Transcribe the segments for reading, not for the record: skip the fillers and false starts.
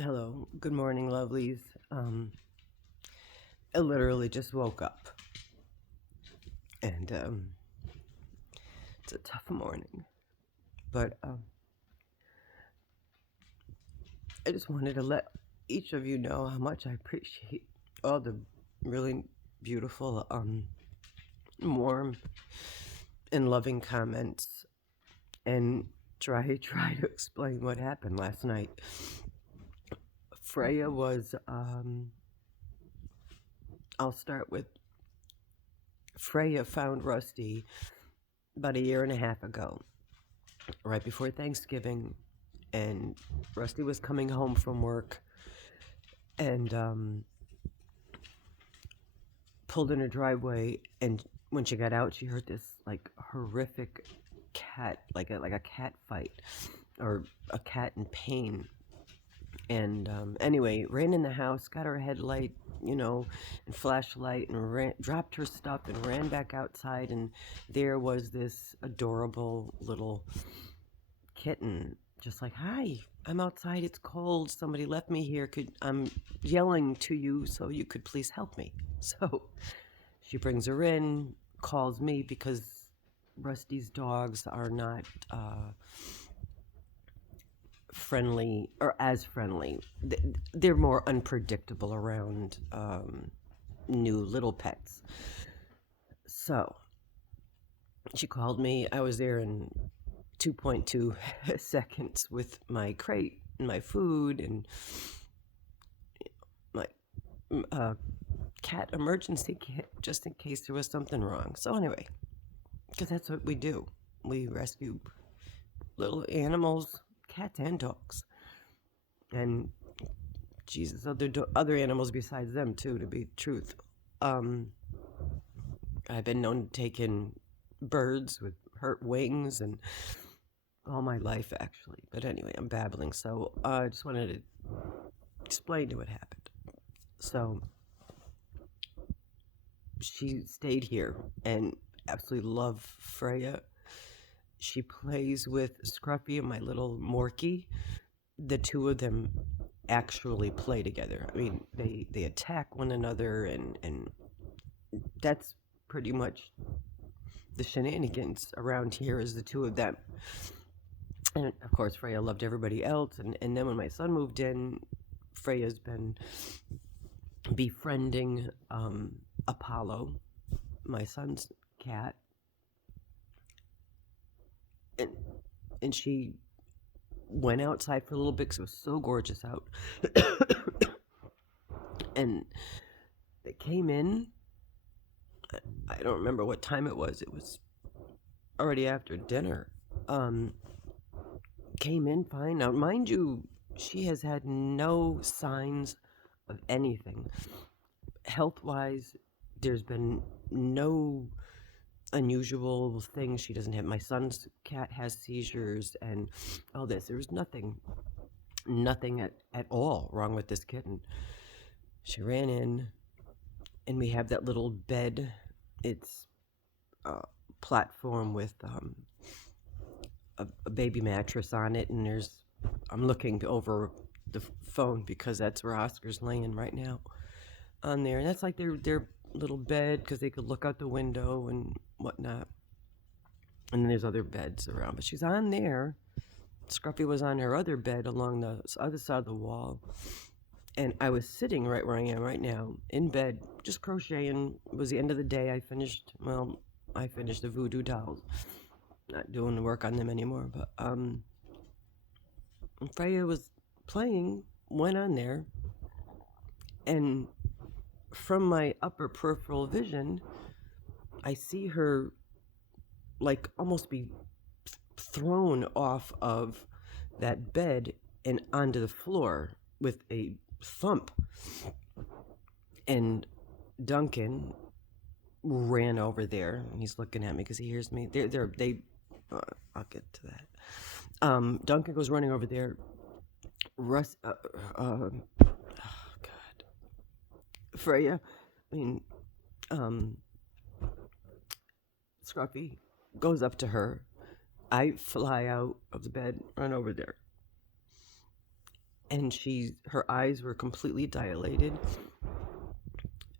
Hello, good morning, lovelies. I literally just woke up, and it's a tough morning. But I just wanted to let each of you know how much I appreciate all the really beautiful, warm, and loving comments, and try to explain what happened last night. Freya was. I'll start with Freya found Rusty about a year and a half ago, right before Thanksgiving, and Rusty was coming home from work and pulled in her driveway. And when she got out, she heard this like horrific cat, like a cat fight or a cat in pain. And anyway, ran in the house, got her headlight, and flashlight, and dropped her stuff and ran back outside. And there was this adorable little kitten, just like, "Hi, I'm outside. It's cold. Somebody left me here. I'm yelling to you, so you could please help me." So she brings her in, calls me because Rusty's dogs are not friendly or as friendly. They're more unpredictable around new little pets. So she called me. I was there in 2.2 seconds with my crate and my food and my cat emergency kit just in case there was something wrong. So anyway, because that's what we do. We rescue little animals, cats and dogs, and Jesus, other animals besides them too. To be truth, I've been known to take in birds with hurt wings and all my life actually. But anyway, I'm babbling, so I just wanted to explain to what happened. So she stayed here and absolutely love Freya. She plays with Scruffy and my little Morky. The two of them actually play together. I mean, they attack one another, and that's pretty much the shenanigans around here is the two of them. And of course, Freya loved everybody else. And then when my son moved in, Freya's been befriending Apollo, my son's cat, and she went outside for a little bit because it was so gorgeous out. And they came in. I don't remember what time it was. It was already after dinner. Came in fine. Now, mind you, she has had no signs of anything. Health wise, there's been no unusual things. She doesn't have. My son's cat has seizures and all this. There was nothing at all wrong with this kitten. She ran in, and we have that little bed. It's a platform with a baby mattress on it, and I'm looking over the phone because that's where Oscar's laying right now on there, and that's like their little bed because they could look out the window and whatnot. And then there's other beds around, but she's on there. Scruffy was on her other bed along the other side of the wall, and I was sitting right where I am right now in bed, just crocheting. It was the end of the day. I finished the voodoo dolls. Not doing the work on them anymore, but Freya was playing, went on there, and from my upper peripheral vision, I see her like almost be thrown off of that bed and onto the floor with a thump. And Duncan ran over there, and he's looking at me because he hears me. I'll get to that. Duncan goes running over there. Oh God, Freya. I mean, Scruffy goes up to her. I fly out of the bed, run over there. and her eyes were completely dilated.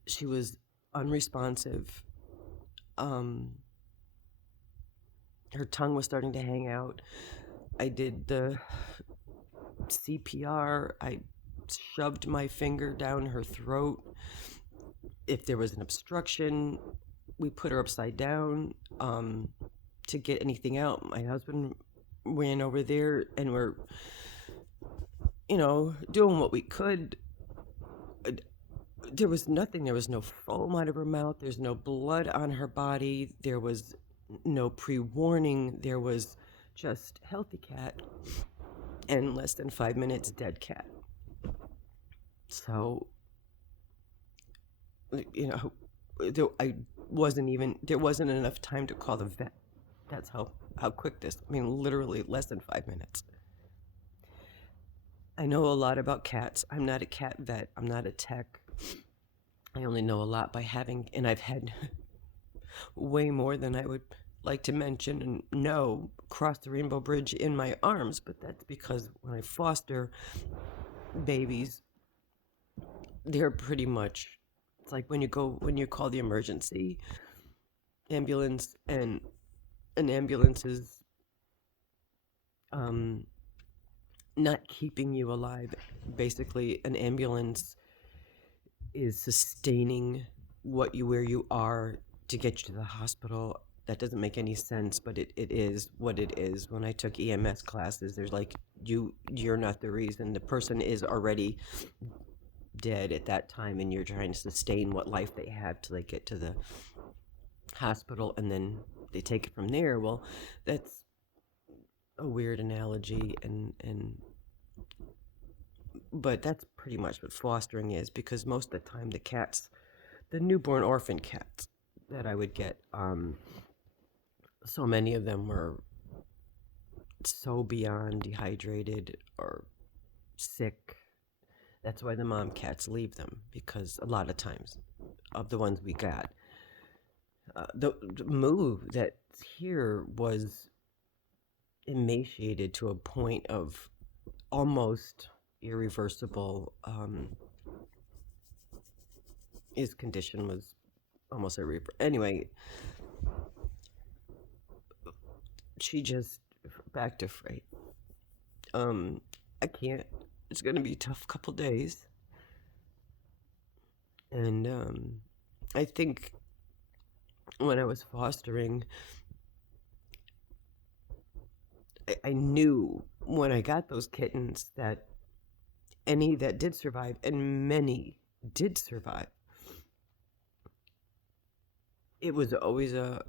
She was unresponsive. Um, her tongue was starting to hang out. I did the CPR. I shoved my finger down her throat. If there was an obstruction, we put her upside down to get anything out. My husband ran over there, and we're, doing what we could. There was nothing. There was no foam out of her mouth. There's no blood on her body. There was no pre-warning. There was just healthy cat and less than 5 minutes dead cat. So, there wasn't enough time to call the vet. That's how quick this. I mean, literally less than 5 minutes. I know a lot about cats. I'm not a cat vet. I'm not a tech. I only know a lot by having, and I've had way more than I would like to mention and know cross the rainbow bridge in my arms, but that's because when I foster babies, they're pretty much, it's like when you call the emergency ambulance, and an ambulance is not keeping you alive. Basically, an ambulance is sustaining where you are to get you to the hospital. That doesn't make any sense, but it is what it is. When I took EMS classes, there's like, you're not the reason. The person is already dead at that time, and you're trying to sustain what life they have till they get to the hospital, and then they take it from there. Well, that's a weird analogy, but that's pretty much what fostering is, because most of the time the newborn orphan cats that I would get, so many of them were so beyond dehydrated or sick. That's why the mom cats leave them, because a lot of times, of the ones we got, the moo that's here was emaciated to a point of almost irreversible. His condition was almost irreversible. Anyway, she just, back to Frey. I can't. It's gonna be a tough couple days, and I think when I was fostering, I knew when I got those kittens that any that did survive, and many did survive, it was always a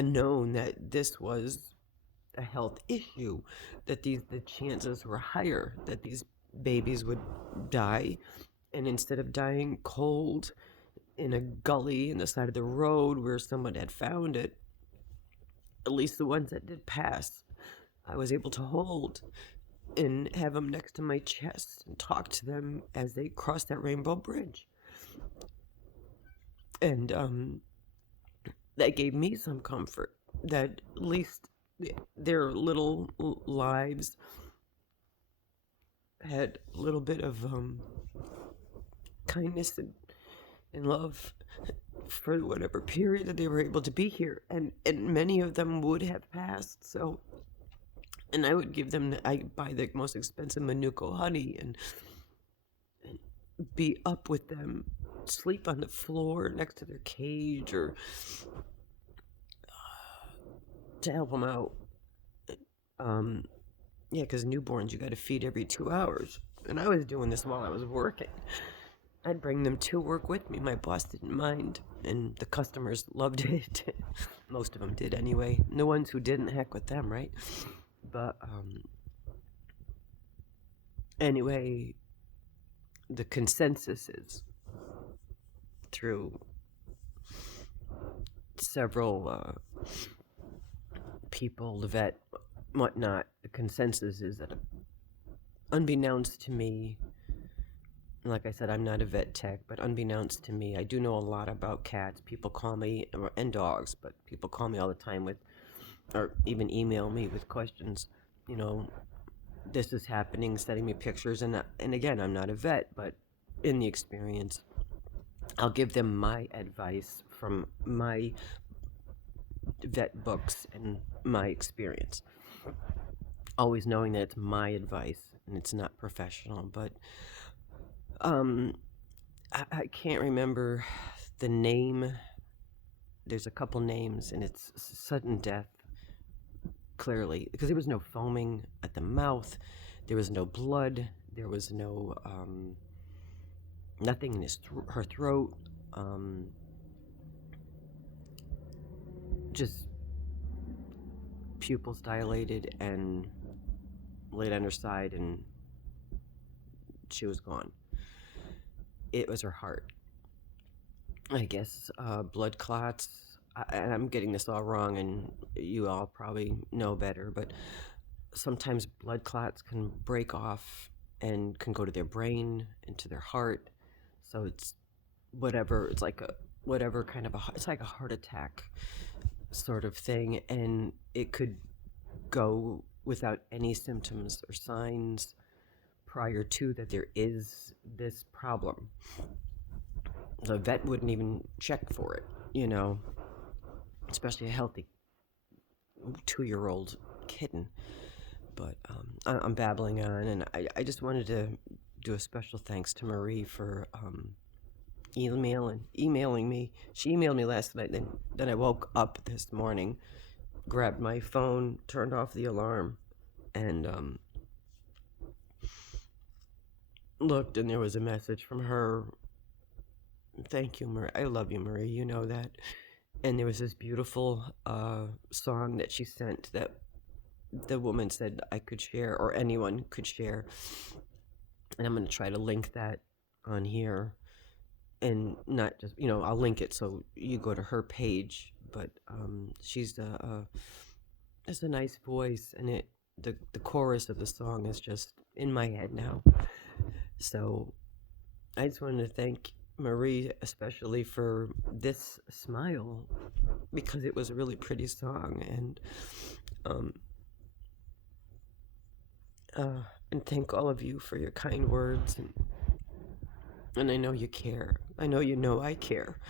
known that this was a health issue, that the chances were higher that these babies would die, and instead of dying cold in a gully in the side of the road where someone had found it, at least the ones that did pass, I was able to hold and have them next to my chest and talk to them as they crossed that rainbow bridge. And that gave me some comfort that at least their little lives had a little bit of kindness and love for whatever period that they were able to be here. And many of them would have passed, so, and I would give them, I buy the most expensive Manuka honey and be up with them, sleep on the floor next to their cage, or to help them out. Yeah, because newborns, you got to feed every 2 hours. And I was doing this while I was working. I'd bring them to work with me. My boss didn't mind, and the customers loved it. Most of them did anyway. And the ones who didn't, heck with them, right? But anyway, the consensus is, through several people, the vet, whatnot, the consensus is that, unbeknownst to me, like I said, I'm not a vet tech, but unbeknownst to me, I do know a lot about cats. People call me, and dogs, but people call me all the time with, or even email me with questions, this is happening, sending me pictures, and again, I'm not a vet, but in the experience, I'll give them my advice from my vet books and my experience, always knowing that it's my advice and it's not professional. But um, I can't remember the name. There's a couple names, and it's sudden death, clearly, because there was no foaming at the mouth, there was no blood, there was no nothing in her throat. Um, just pupils dilated and laid on her side, and she was gone. It was her heart, I guess. Blood clots. And I'm getting this all wrong, and you all probably know better, but sometimes blood clots can break off and can go to their brain, into their heart. So it's whatever. It's like a whatever kind of it's like a heart attack sort of thing, and it could go without any symptoms or signs prior to that there is this problem. The vet wouldn't even check for it, especially a healthy 2-year-old kitten. But I'm babbling on, and I just wanted to do a special thanks to Marie for emailing me. She emailed me last night, then I woke up this morning, grabbed my phone, turned off the alarm, and looked, and there was a message from her. Thank you, Marie. I love you, Marie. You know that. And there was this beautiful song that she sent that the woman said I could share, or anyone could share. And I'm going to try to link that on here. And not just, I'll link it so you go to her page. But she's has a nice voice, and the chorus of the song is just in my head now. So I just wanted to thank Marie especially for this smile, because it was a really pretty song, and thank all of you for your kind words, and I know you care. I know I care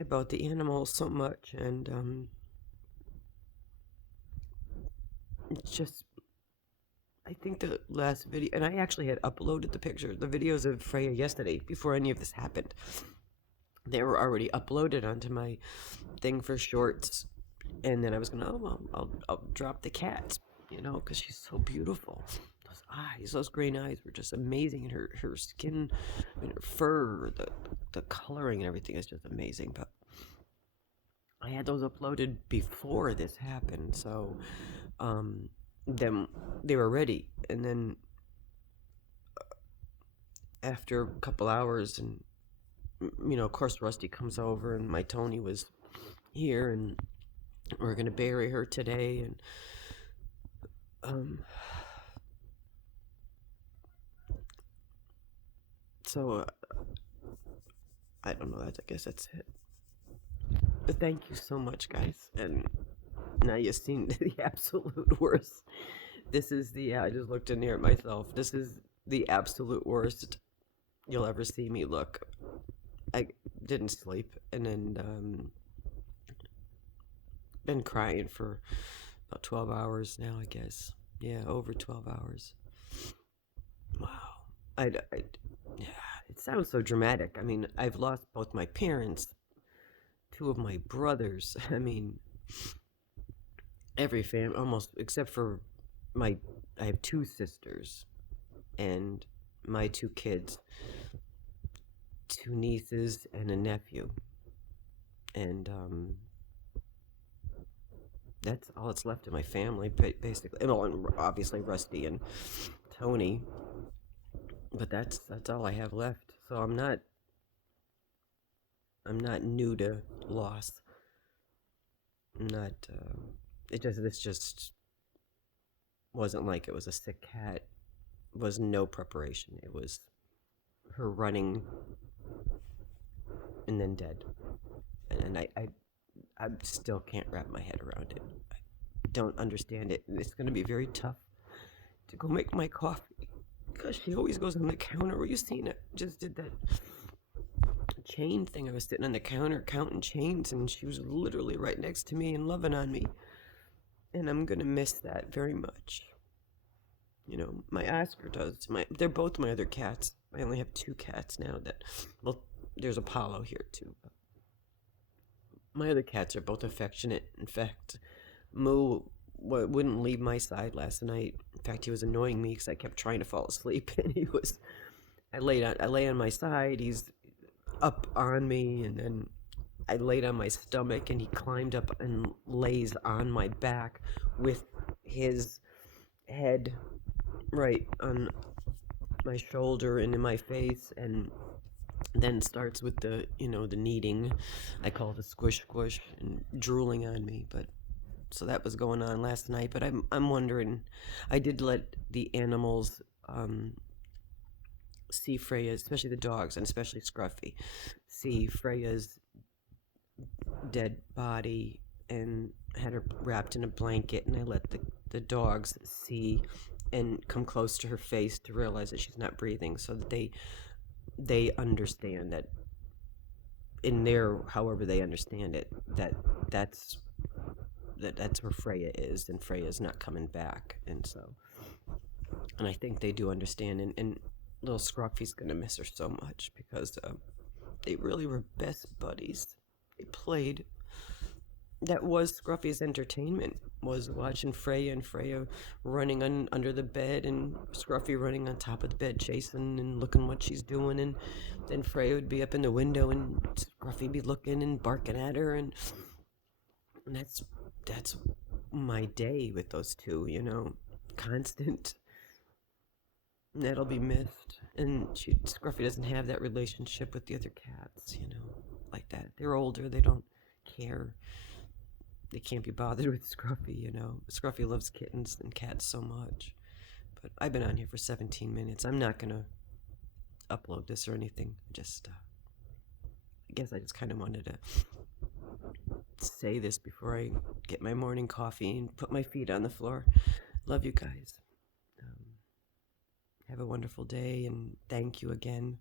about the animals so much, and it's just, I think the last video, and I actually had uploaded the videos of Freya yesterday before any of this happened. They were already uploaded onto my thing for shorts, and then I was gonna, I'll drop the cats, because she's so beautiful. Those eyes, those green eyes were just amazing, and her skin, and her fur, the coloring and everything is just amazing. But I had those uploaded before this happened, so then they were ready, and then after a couple hours, and of course Rusty comes over, and my Tony was here, and we're gonna bury her today, and so I don't know, I guess that's it. But thank you so much, guys, and now you've seen the absolute worst. This is I just looked in here at myself. This is the absolute worst you'll ever see me look. I didn't sleep, and then been crying for about 12 hours now, I guess. Yeah, over 12 hours. Wow. Yeah, it sounds so dramatic. I mean, I've lost both my parents, 2 of my brothers. I mean, every family, almost, except for I have 2 sisters, and my 2 kids, 2 nieces, and a nephew. And that's all that's left of my family, basically. Well, and obviously Rusty and Tony, but that's all I have left. So I'm not new to loss. I'm not. This just wasn't like it was a sick cat. It was no preparation. It was her running and then dead, and I still can't wrap my head around it. I don't understand it. It's going to be very tough to go make my coffee because she always goes on the counter. Were you seen it? Just did that chain thing. I was sitting on the counter counting chains, and she was literally right next to me and loving on me. And I'm gonna miss that very much. You know, my Oscar does. They're both my other cats. I only have two cats now. Well, there's Apollo here too. My other cats are both affectionate. In fact, Moo wouldn't leave my side last night. In fact, he was annoying me because I kept trying to fall asleep, and he was. I lay on my side. He's up on me, and then I laid on my stomach, and he climbed up and lays on my back with his head right on my shoulder and in my face, and then starts with the kneading. I call it a squish squish, and drooling on me. But so that was going on last night. But I'm wondering, I did let the animals see Freya, especially the dogs, and especially Scruffy, see Freya's dead body, and had her wrapped in a blanket, and I let the dogs see and come close to her face to realize that she's not breathing, so that they understand that in their however they understand it, that's that's where Freya is, and Freya's not coming back. And I think they do understand, and little Scruffy's gonna miss her so much because they really were best buddies. They played. That was Scruffy's entertainment, was watching Freya, and Freya running under the bed, and Scruffy running on top of the bed chasing and looking what she's doing, and then Freya would be up in the window and Scruffy be looking and barking at her, and that's my day with those two, constant. And that'll be missed. And Scruffy doesn't have that relationship with the other cats, like that. They're older, they don't care. They can't be bothered with Scruffy. Scruffy loves kittens and cats so much. But I've been on here for 17 minutes. I'm not going to upload this or anything. I guess I just kind of wanted to say this before I get my morning coffee and put my feet on the floor. Love you guys. Have a wonderful day, and thank you again